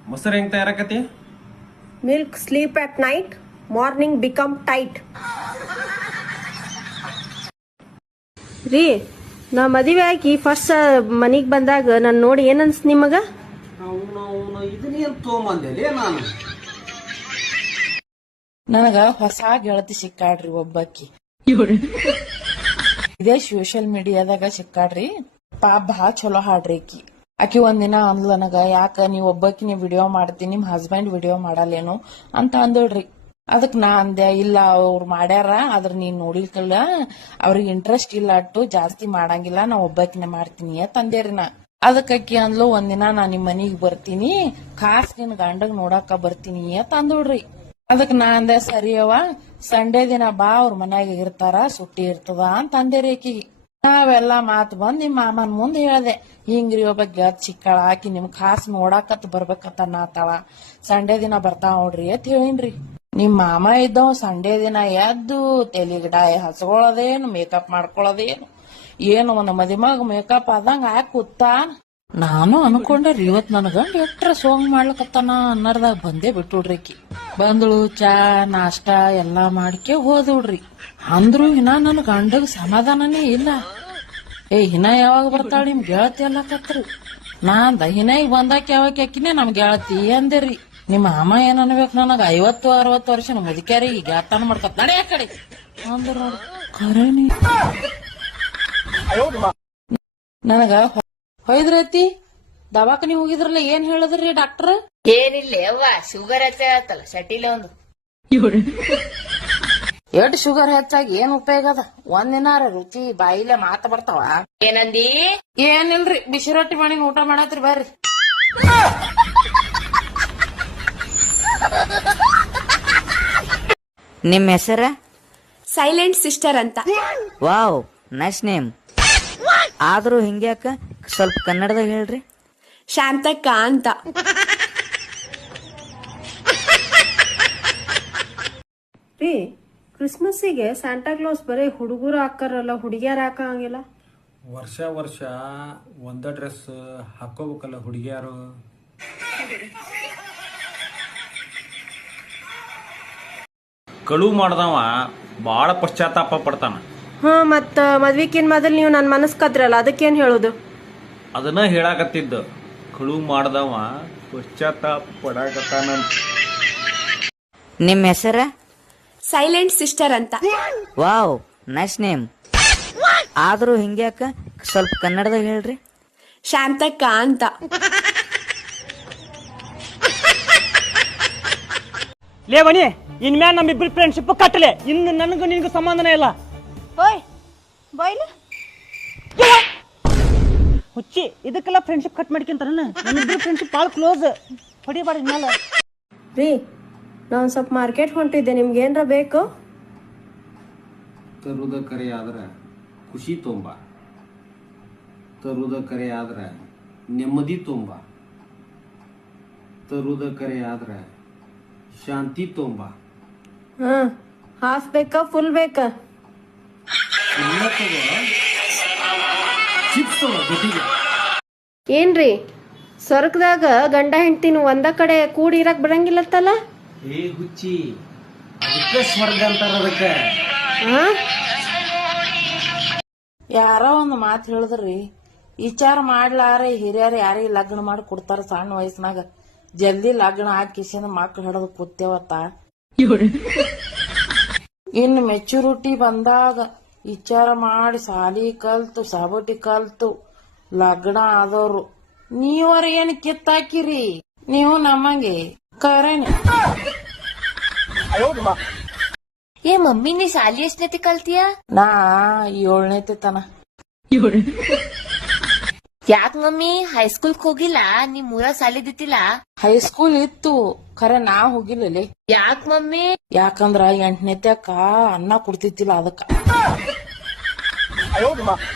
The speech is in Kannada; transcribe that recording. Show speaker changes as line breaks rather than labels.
ಮೊಸರು ಹೆಂಗ್ ತಯಾರಾಕತಿ?
Milk sleep at night, morning become tight. ರೀ ನಾ ಮದುವೆ ಆಗಿ ಫಸ್ಟ್ ಮನಿಗೆ ಬಂದಾಗ ನಾನು ನೋಡಿ ಏನನ್ಸ್ ನಿಮಗ?
ಇದನ್ನೇನು ತೊಗೊಂಬಂದೆ ನಾನು?
ನನಗ ಹೊಸ ಗೆಳತಿ ಸಿಕ್ಕಾಡ್ರಿ ಒಬ್ಬಾಕಿ. ಇದೇ ಸೋಶಿಯಲ್ ಮೀಡಿಯಾದಾಗ ಸಿಕ್ಕಾಡ್ರಿ. ಭಾಳ ಚಲೋ ಹಾಡ್ರಿ ಆಕಿ ಒಂದಿನ ಅಂದ್ಲ ನನಗ, ಯಾಕ ನೀವ್ ಒಬ್ಬಾಕಿ ನೀವ್ ವಿಡಿಯೋ ಮಾಡ್ತೀನಿ, ನಿಮ್ ಹಸ್ಬೆಂಡ್ ವಿಡಿಯೋ ಮಾಡಲ್ಲೇನು ಅಂತ ಅಂದಳ್ರಿ. ಅದಕ್ ನಾ ಅಂದೆ, ಇಲ್ಲ ಅವ್ರು ಮಾಡ್ಯಾರ, ಆದ್ರ ನೀನ್ ನೋಡಿಲ್ಕಲ್ಲ, ಅವ್ರಿಗೆ ಇಂಟ್ರೆಸ್ಟ್ ಇಲ್ಲ, ಅಟ್ಟು ಜಾಸ್ತಿ ಮಾಡಂಗಿಲ್ಲ, ನಾ ಒಬ್ಬಾಕಿನ ಮಾಡ್ತೀನಿ ಅಂತ ಅಂದೇರಿ ನಾ. ಅದಕ್ಕೆ ಅಕ್ಕಿ ಅಂದ್ಲು, ಒಂದಿನ ನಾ ನಿಮ್ ಮನಿಗ್ ಬರ್ತೀನಿ, ಖಾಸ್ ನಿನ್ ಗಂಡಗ್ ನೋಡಾಕ ಬರ್ತೀನಿ ಅಂತ ಅಂದೋಡ್ರಿ. ಅದಕ್ ನಾ ಅಂದೆ, ಸರಿ ಅವ್ವ, ಸಂಡೇ ದಿನ ಬಾ, ಅವ್ರ ಮನ್ಯಾಗ ಇರ್ತಾರ, ಸುಟ್ಟಿ ಇರ್ತದ ಅಂತ ಅಂದೇರಿ ಆಕಿಗೆ. ನಾವೆಲ್ಲಾ ಮಾತು ಬಂದ್ ನಿಮ್ ಮಾಮನ್ ಮುಂದ್ ಹೇಳ್ದೆ, ಹಿಂಗ್ರಿ ಒಬ್ಬ ಗೆಳತ್ ಸಿಕ್ಕಾಳ, ಆಕಿ ನಿಮ್ ಖಾಸ್ ನೋಡಾಕತ್ ಬರ್ಬೇಕಂತ ನಾತಾಳ, ಸಂಡೇ ದಿನ ಬರ್ತಾವ ನೋಡ್ರಿ ಅಂತ ಹೇಳಿನ್ರಿ. ನಿಮ್ ಮಾಮ ಇದ್ದವ್ ಸಂಡೇ ದಿನ ಎದ್ದು ತೆಲಿಗಿಡ ಹಚ್ಕೊಳ್ಳೋದೇನು, ಮೇಕಪ್ ಮಾಡ್ಕೊಳ್ಳೋದೇನು, ಏನು ಒಂದ್ ಮದಿಮಗ ಮೇಕಪ್ ಆದಂಗ ಹಾಕಿ ಕೂತಾನ. ನಾನು ಅನ್ಕೊಂಡ್ರಿ ಇವತ್ ನನ್ ಗಂಡ ಎಟ್ರ ಸೋಂಗ್ ಮಾಡ್ಲಕತ್ತಾನ ಅನ್ನರ್ದಾಗ ಬಂದೇ ಬಿಟ್ಟುಡ್ರಿಕಿ. ಬಂದಳು, ಚಾ ನಾಷ್ಟ ಎಲ್ಲಾ ಮಾಡ್ಕೆ ಹೋದ್ರಿ. ಅಂದ್ರು ಇನ್ನ ನನ್ ಗಂಡಗ್ ಸಮಾಧಾನನೇ ಇಲ್ಲ. ಹಿನ ಯಾವಾಗ ಬರ್ತಾಳ ನಿಮ್ ಗೆಳತಿ ಎಲ್ಲಕತ್ರಿ. ನಾ ಅಂದ, ಹಿನ ಈಗ ಬಂದಾಕ ಯಾವಾಗ ಅಕ್ಕಿನೇ ನಮ್ ಗೆಳತಿ ಅಂದೇರಿ. ನಿಮ್ ಮಾಮ ಏನ್ ಅನ್ಬೇಕು, ನನಗ 50-60 ವರ್ಷ ಮುದುಕ್ಯಾರಿ ಈಗ ಗೆಳತನ ಮಾಡ್ಕೊತ ನಡೆ ಆ ಕಡೆ ಅಂದ್ರ ನೋಡ್ರಿ. ಖರೇನಿ ನನಗ ಹೊಯ್ದ್ರೈತಿ. ದವಾಖಾನಿ ಹೋಗಿದ್ರಲ್ಲ, ಏನ್ ಹೇಳಿದ್ರಿ ಡಾಕ್ಟರ್?
ಏನಿಲ್ಲ ಅವ್ವ, ಶುಗರ್ ಹೆಚ್ಚಾಗತ್ತಲ್ಲ, ಶಟಿಲ ಒಂದು.
ಎಷ್ಟ್ ಶುಗರ್ ಹೆಚ್ಚಾಗಿ ಏನ್ ಉಪಯೋಗ ಅದ? ಒಂದಿನಾರ ರುಚಿ ಬಾಯಿಲೆ ಮಾತ ಬರ್ತಾವ?
ಏನಂದಿ?
ಏನಿಲ್ರಿ, ಬಿಸಿ ರೊಟ್ಟಿ ಮಾಡಿ ಊಟ ಮಾಡತ್ರಿ ಬರ್ರಿ.
ನಿಮ್ ಹೆಸರ?
ಸೈಲೆಂಟ್ ಸಿಸ್ಟರ್ ಅಂತ.
Wow, nice name. ಆದ್ರೂ ಹಿಂಗ್ಯಾಕ? ಸ್ವಲ್ಪ ಕನ್ನಡದಾಗ ಹೇಳ್ರಿ.
ಶಾಂತಕ್ಕ ಅಂತ. ರೀ, ಕ್ರಿಸ್ಮಸ್ಸಿಗೆ ಸ್ಯಾಂಟಾ ಕ್ಲಾಸ್ ಬರೀ ಹುಡುಗರು ಹಾಕಾರಲ್ಲ, ಹುಡುಗಿಯರು ಹಾಕಂಗಿಲ್ಲ?
ವರ್ಷ ಒಂದ ಡ್ರೆಸ್ ಹಾಕೋಬೇಕಲ್ಲ ಹುಡುಗಿಯಾರು. ಕಳು ಮಾಡ್ದವ ಬಾಳ ಪಶ್ಚಾತ್ತಾಪ ಪಡ್ತಾನ.
ಮತ್ತ ಮದ್ವಿಕಿನ್ ಮೊದಲ್ ನೀವು ನನ್ ಮನಸ್ ಕದ್ರಲ್ಲ, ಅದಕ್ಕೇನ್ ಹೇಳುದು?
ಅದನ್ನ ಹೇಳಾಕತ್ತಿದ್ದ, ಕಳು ಮಾಡ್ದವ ಪಶ್ಚಾತ್ತಾಪ ಪಡಾಕತ್ತಾನ.
ನಿಮ್ ಹೆಸರ?
ಸೈಲೆಂಟ್ ಸಿಸ್ಟರ್ ಅಂತ.
Wow, nice name. ಆದ್ರೂ ಹಿಂಗ್ಯಾಕ? ಸ್ವಲ್ಪ ಕನ್ನಡದಾಗ ಹೇಳ್ರಿ.
ಶಾಂತಕ್ಕ ಅಂತ.
ಲೇ ಬನ್ನಿ, ಇನ್ಮ್ಯಾಲ ನಮ್ಮಿಬ್ಬರು ಫ್ರೆಂಡ್ಶಿಪ್ ಕಟ್ಟಲೆ. ಇನ್ನು ನನಗೂ ನಿನಗೂ ಸಂಬಂಧನೇ ಇಲ್ಲ. ಹುಚ್ಚಿ, ಇದಕ್ಕೆಲ್ಲ ಫ್ರೆಂಡ್ಶಿಪ್ ಕಟ್ ಮಾಡ್ಕೊಂತಾರ. ನಮ್ಮಿಬ್ಬರು ಫ್ರೆಂಡ್ಶಿಪ್ ಭಾಳ ಕ್ಲೋಸ್. ಹೊಡಿಬಾರ್ದು ಇನ್ಮೇಲೆ.
ರೀ, ನಾನ್ ಸ್ವಲ್ಪ ಮಾರ್ಕೆಟ್ ಹೊಂಟಿದ್ದೆ, ನಿಮ್ಗೆ ಏನ್ರ ಬೇಕು?
ತರುದ ಕರೆ ಆದ್ರ ಖುಷಿ ತುಂಬ, ತರುದ ಕರೆ ಆದ್ರ ನೆಮ್ಮದಿ ತುಂಬ, ತರುದ ಕರೆ ಆದ್ರ ಶಾಂತಿ ತುಂಬ.
ಹಾಫ್ ಬೇಕಾ ಫುಲ್ ಬೇಕಾ? ಏನ್ರಿ, ಸ್ವರ್ಗದಾಗ ಗಂಡ ಹೆಂಡ್ತಿನ ಒಂದ ಕಡೆ ಕೂಡಿ ಇರಕ್ ಬರಂಗಿಲ್ಲತ್ತಲ್ಲ?
ಏ ಹುಚ್ಚಿ, ಅದಕ್ಕೆ ಸ್ವರ್ಗ ಅಂತಾರ. ಅದಕ್ಕೆ
ಯಾರೋ ಒಂದ್ ಮಾತ್ ಹೇಳಿದ್ರಿ, ವಿಚಾರ ಮಾಡ್ಲಾರ ಹಿರಿಯರ ಯಾರಿಗೆ ಲಗ್ನ ಮಾಡಿ ಕೊಡ್ತಾರ ಸಣ್ಣ ವಯಸ್ಸಿನಾಗ. ಜಲ್ದಿ ಲಗ್ನ ಹಾಕಿಸಿಂದ ಮಕ್ಳು ಹಿಡಿದು ಕೂತೇವತ್ತ. ಇನ್ನು ಮೆಚುರಿಟಿ ಬಂದಾಗ ವಿಚಾರ ಮಾಡಿ ಸಾಲಿ ಕಲ್ತು ಸಾಬಟಿ ಕಲ್ತು ಲಗ್ನ ಆದವ್ರು ನೀವರ ಏನ್ ಕಿತ್ತಾಕಿರಿ? ನೀವು ನಮ್ಮಂಗೆ ಕರೇನೆ.
ಏ ಮಮ್ಮಿ, ನೀ ಶಾಲಿ ಎಷ್ಟನೇತಿ ಕಲ್ತಿಯ?
ನಾ 7ನೇತಿ ತನ.
ಯಾಕ ಮಮ್ಮಿ, ಹೈಸ್ಕೂಲ್ಕ್ ಹೋಗಿಲ್ಲ? ನಿಮ್ ಊರಾಗ ಸಾಲಿದಿತ್ತಿಲ್ಲ?
ಹೈಸ್ಕೂಲ್ ಇತ್ತು, ಖರೆ ನಾ ಹೋಗಿಲ್ಲ.
ಯಾಕ ಮಮ್ಮಿ?
ಯಾಕಂದ್ರ 8ನೇತ್ಯಾಕ ಅನ್ನ ಕೊಡ್ತಿದ್ದಿಲ್ಲ, ಅದಕ್ಕ.